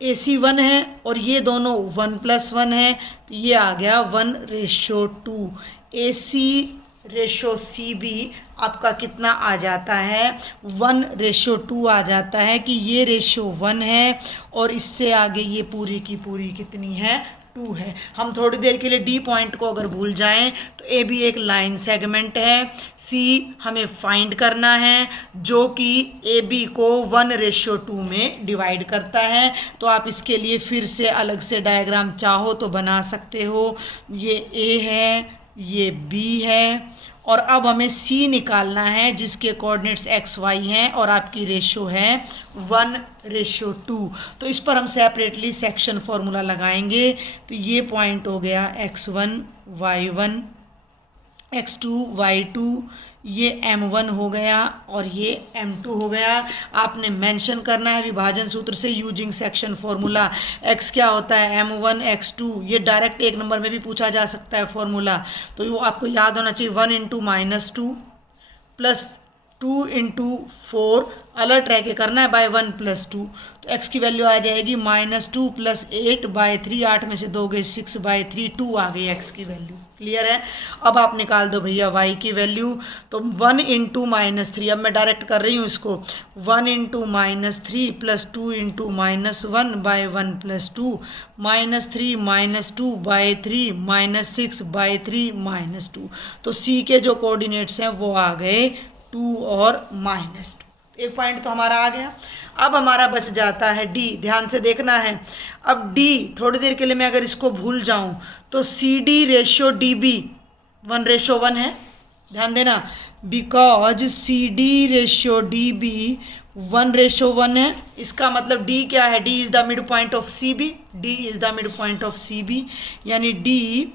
A C 1 है और ये दोनों 1+1 है, तो ये आ गया 1:2। ए सी रेशियो सी बी आपका कितना आ जाता है, 1:2 आ जाता है कि ये रेशियो 1 है और इससे आगे ये पूरी की पूरी कितनी है, 2 है। हम थोड़ी देर के लिए डी पॉइंट को अगर भूल जाएं तो ए भी एक लाइन सेगमेंट है। सी हमें फाइंड करना है जो कि ए बी को 1:2 में डिवाइड करता है। तो आप इसके लिए फिर से अलग से डायग्राम चाहो तो बना सकते हो। ये ए है, ये बी है और अब हमें सी निकालना है जिसके कोऑर्डिनेट्स एक्स वाई हैं और आपकी रेशियो है 1:2। तो इस पर हम सेपरेटली सेक्शन फॉर्मूला लगाएंगे। तो ये पॉइंट हो गया x1 y1 x2 y2, ये m1 हो गया और ये m2 हो गया। आपने मेंशन करना है विभाजन सूत्र से यूजिंग सेक्शन फॉर्मूला। x क्या होता है, m1 x2, ये डायरेक्ट 1 नंबर में भी पूछा जा सकता है फॉर्मूला। तो वो आपको याद होना चाहिए, 1 × -2 प्लस 2 × 4, अलर्ट रह के करना है, बाय 1+2। तो x की वैल्यू आ जाएगी -2 + 8/3, 8 में से 2 गए 6/3, 2 आ गई x की वैल्यू। क्लियर है? अब आप निकाल दो भैया y की वैल्यू। तो 1 × -3, अब मैं डायरेक्ट कर रही हूँ इसको, 1 × -3 + 2 × -1/1+2, -3 -2/3 -6/3 -2। तो c के जो कोऑर्डिनेट्स हैं वो आ गए 2 और -2। एक पॉइंट तो हमारा आ गया। अब हमारा बच जाता है डी, ध्यान से देखना है। अब डी थोड़ी देर के लिए मैं अगर इसको भूल जाऊं तो C D ratio D B 1:1 है, ध्यान देना, because C D ratio D B 1:1 है। इसका मतलब डी क्या है, D is the mid point of C B, D is the mid point of C B, यानी डी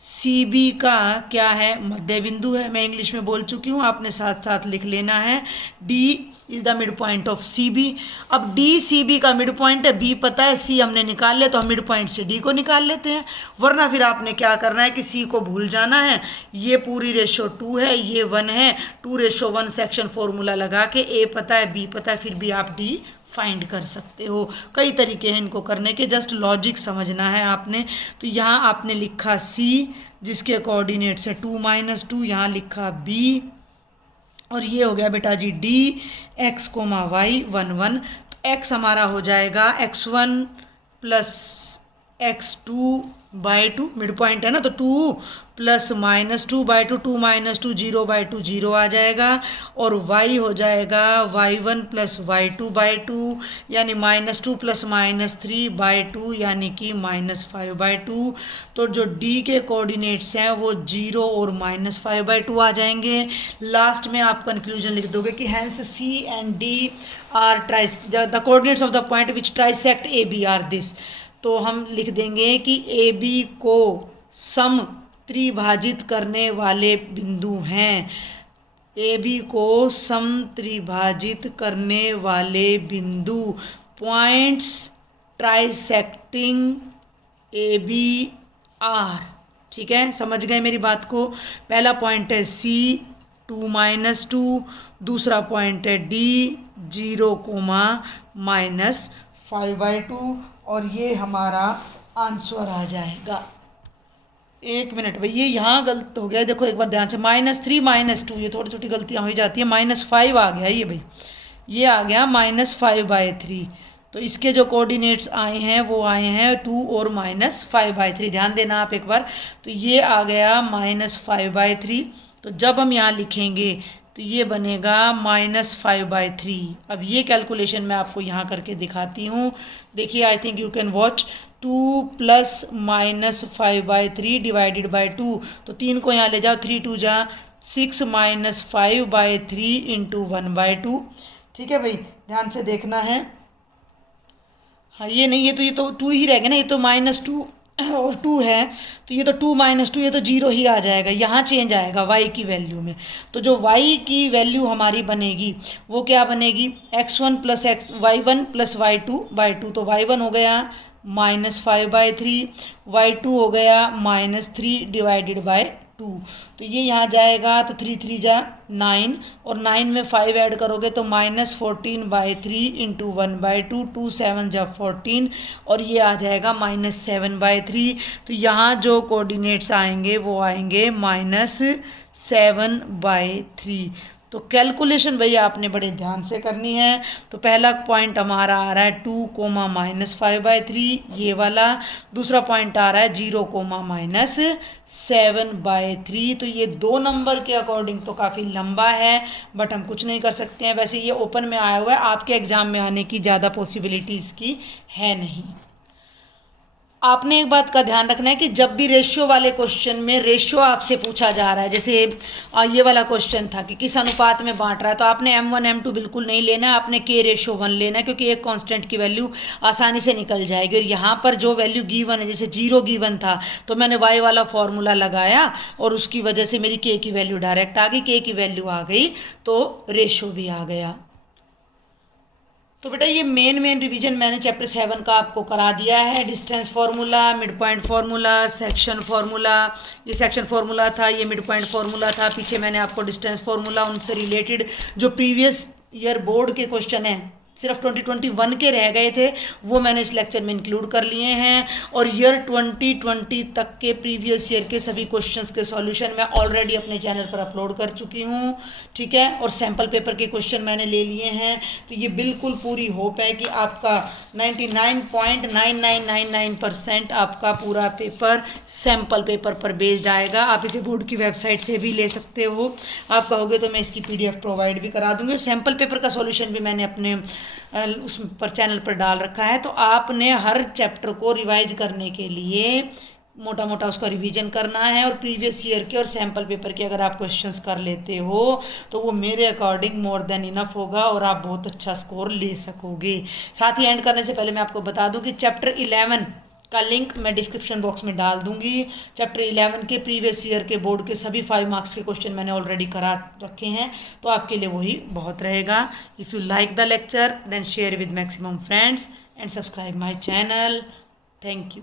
सी बी का क्या है, मध्य बिंदु है। मैं इंग्लिश में बोल चुकी हूँ, आपने साथ साथ लिख लेना है, D is the mid point of C B. अब डी सी बी का मिड पॉइंट है, बी पता है, सी हमने निकाल लिया, तो हम मिड पॉइंट से डी को निकाल लेते हैं। वरना फिर आपने क्या करना है कि सी को भूल जाना है। ये पूरी रेशियो 2 है, ये 1 है, 2:1 सेक्शन फॉर्मूला लगा के ए पता है, बी पता है, फिर भी आप डी फाइंड कर सकते हो। कई तरीके हैं इनको करने के, जस्ट लॉजिक समझना है आपने। तो यहाँ आपने लिखा C जिसके कोऑर्डिनेट्स है 2 - 2, यहाँ लिखा B और ये हो गया बेटा जी D x, y 1 1। तो x हमारा हो जाएगा x1 + x2/2, मिड पॉइंट है ना, तो 2 + -2/2, 2 - 2 0/2 0 आ जाएगा। और y हो जाएगा y1 + y2/2 यानी -2 + -3/2 यानी कि -5/2। तो जो d के कोऑर्डिनेट्स हैं वो 0 और -5/2 आ जाएंगे। लास्ट में आप कंक्लूजन लिख दोगे कि hence C and D are trice the coordinates of the point which trisect AB are this. तो हम लिख देंगे कि AB को सम त्रिभाजित करने वाले बिंदु हैं। AB को सम त्रिभाजित करने वाले बिंदु, पॉइंट्स ट्राइसेक्टिंग AB आर। ठीक है, समझ गए मेरी बात को। पहला पॉइंट है C 2 - 2, दूसरा पॉइंट है D 0, -5/2 और ये हमारा आंसर आ जाएगा। एक मिनट भाई, ये यहाँ गलत हो गया, देखो एक बार ध्यान से, -3 - 2, ये थोड़ी छोटी गलतियाँ हो जाती है। -5 आ गया ये भाई, ये आ गया -5/3। तो इसके जो कोऑर्डिनेट्स आए हैं वो आए हैं 2 और -5/3, ध्यान देना आप एक बार। तो ये आ गया -5/3। तो जब हम यहाँ लिखेंगे तो ये बनेगा -5/3। अब ये कैलकुलेशन मैं आपको यहाँ करके दिखाती हूँ। देखिए, I think you can watch. 2 + -5/3 divided by 2, तो 3 को यहाँ ले जाओ, 3 2 जा 6 -5/3 इंटू 1/2। ठीक है भाई, ध्यान से देखना है। हाँ ये नहीं, ये तो 2 ही रहेगा ना, ये तो -2 और 2 है, तो ये तो 2 - 2, ये तो 0 ही आ जाएगा। यहाँ चेंज आएगा y की वैल्यू में। तो जो y की वैल्यू हमारी बनेगी वो क्या बनेगी, y1 + y2/2। तो y1 हो गया -5/3, y2 हो गया -3 डिवाइडेड बाय 2। तो ये यहाँ जाएगा, तो 3 3 जा 9 और 9 में 5 ऐड करोगे तो -14/3 इंटू 1/2, 2 7 जा 14 और ये आ जाएगा -7/3। तो यहाँ जो कोऑर्डिनेट्स आएंगे वो आएंगे -7/3। तो कैलकुलेशन भैया आपने बड़े ध्यान से करनी है। तो पहला पॉइंट हमारा आ रहा है 2, -5/3 ये वाला। दूसरा पॉइंट आ रहा है 0, -7/3। तो ये 2 नंबर के अकॉर्डिंग तो काफ़ी लंबा है, बट हम कुछ नहीं कर सकते हैं। वैसे ये ओपन में आया हुआ है, आपके एग्ज़ाम में आने की ज़्यादा पॉसिबिलिटी इसकी है नहीं। आपने एक बात का ध्यान रखना है कि जब भी रेशियो वाले क्वेश्चन में रेशियो आपसे पूछा जा रहा है, जैसे ये वाला क्वेश्चन था कि किस अनुपात में बांट रहा है, तो आपने m1 m2 बिल्कुल नहीं लेना है, आपने k/1 लेना है, क्योंकि एक कांस्टेंट की वैल्यू आसानी से निकल जाएगी। और यहाँ पर जो वैल्यू गिवन है, जैसे 0 गिवन था तो मैंने y वाला फॉर्मूला लगाया और उसकी वजह से मेरी k की वैल्यू डायरेक्ट आ गई, k की वैल्यू आ गई तो रेशियो भी आ गया। तो बेटा ये मेन रिवीजन मैंने चैप्टर 7 का आपको करा दिया है। Distance formula, mid point formula, section formula, ये सेक्शन फार्मूला था, ये मिड पॉइंट फार्मूला था। पीछे मैंने आपको डिस्टेंस फार्मूला, उनसे रिलेटेड जो प्रीवियस ईयर बोर्ड के क्वेश्चन हैं, सिर्फ 2021 के रह गए थे, वो मैंने इस लेक्चर में इंक्लूड कर लिए हैं। और ईयर 2020 तक के प्रीवियस ईयर के सभी क्वेश्चंस के सॉल्यूशन मैं ऑलरेडी अपने चैनल पर अपलोड कर चुकी हूँ। ठीक है, और सैम्पल पेपर के क्वेश्चन मैंने ले लिए हैं। तो ये बिल्कुल पूरी होप है कि आपका 99.9999% आपका पूरा पेपर सैम्पल पेपर पर बेस्ड आएगा। आप इसे बोर्ड की वेबसाइट से भी ले सकते हो, आप कहोगे तो मैं इसकी PDF प्रोवाइड भी करा दूँगी। सैम्पल पेपर का सॉल्यूशन भी मैंने अपने उस पर चैनल पर डाल रखा है। तो आपने हर चैप्टर को रिवाइज करने के लिए मोटा मोटा उसका रिवीजन करना है, और प्रीवियस ईयर के और सैम्पल पेपर के अगर आप क्वेश्चंस कर लेते हो तो वो मेरे अकॉर्डिंग मोर देन इनफ होगा और आप बहुत अच्छा स्कोर ले सकोगे। साथ ही एंड करने से पहले मैं आपको बता दूं कि चैप्टर 11 का लिंक मैं डिस्क्रिप्शन बॉक्स में डाल दूंगी। चैप्टर 11 के प्रीवियस ईयर के बोर्ड के सभी 5 मार्क्स के क्वेश्चन मैंने ऑलरेडी करा रखे हैं, तो आपके लिए वही बहुत रहेगा। If you like the lecture then share with maximum friends and subscribe my channel. Thank you.